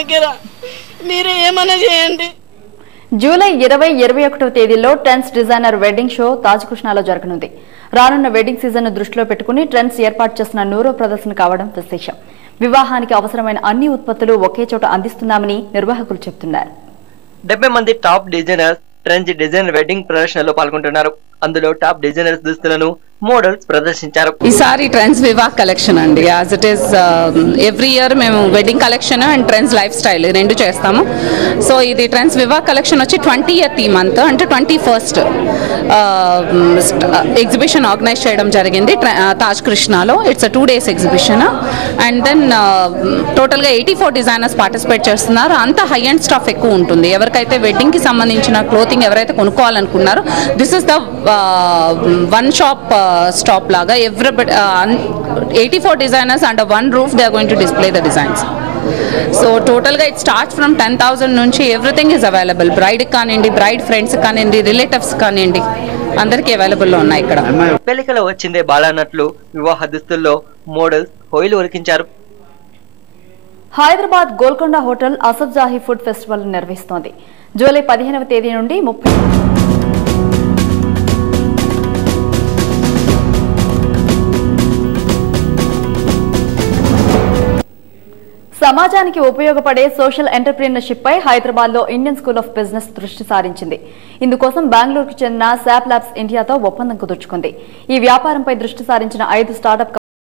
దగ్గర, మీరు ఏమైనా చేయండి. జూలై 20, 21వ తేదీల్లో Trends designer wedding show Taj కృష్ణాలో జరగనుంది. రానున్న వెడ్డింగ్ సీజన్ ను దృష్టిలో పెట్టుకుని ట్రెండ్స్ ఏర్పాటు చేసిన నూరో ప్రదర్శన కావడం విశేషం. వివాహానికి అవసరమైన అన్ని ఉత్పత్తులు ఒకే చోట అందిస్తున్నామని నిర్వాహకులు చెబుతున్నారు. 70 మంది top designers Trends designer wedding ప్రదర్శనలో పాల్గొంటున్నారు. అందులో టాప్ డిజైనర్స్ దుస్తులను మోడల్స్ ప్రదర్శించారు. ఈసారి ట్రెండ్స్ వివాహ్ కలెక్షన్ అండి. As it is every year మేము wedding collection and Trends lifestyle రెండు చేస్తాము. సో ఇది ట్రెండ్స్ వివాహ్ కలెక్షన్ వచ్చి 20th ఈ మంత్ అంటే 21st ఎగ్జిబిషన్ ఆర్గనైజ్ చేయడం జరిగింది తాజ్ కృష్ణాలో. It's 2 days exhibition and then టోటల్గా 84 డిజైనర్స్ పార్టిసిపేట్ చేస్తున్నారు. అంత హై అండ్ స్టాఫ్ ఎక్కువ ఉంటుంది. ఎవరికైతే వెడ్డింగ్కి సంబంధించిన క్లోతింగ్ ఎవరైతే కొనుక్కోవాలనుకున్నారో this is the one shop stop laga. Everybody 84 designers under one roof, they are going to display the designs. So total ga it starts from 10,000 nunchi everything is available. Bride kanindi, bride friends kanindi, relatives kanindi, andarki available lo unnai ikkada. పెళ్లికలో వచ్చిందే బాలన్నట్లు వివాహ దుస్తుల్లో models హోయిలు ఒలికించారు. Hyderabad Golconda hotel Asaf Jahi food festival నిర్వహిస్తోంది. July 15వ తేదీ నుండి 30 సమాజానికి ఉపయోగపడే సోషల్ ఎంటర్‌ప్రెన్యూర్‌షిప్ పై హైదరాబాద్ లో ఇండియన్ స్కూల్ ఆఫ్ బిజినెస్ దృష్టి సారించింది. ఇందుకోసం బెంగళూరుకు చెందిన శాప్ ల్యాబ్స్ ఇండియాతో ఒప్పందం కుదుర్చుకుంది. ఈ వ్యాపారంపై దృష్టి సారించిన 5 స్టార్టప్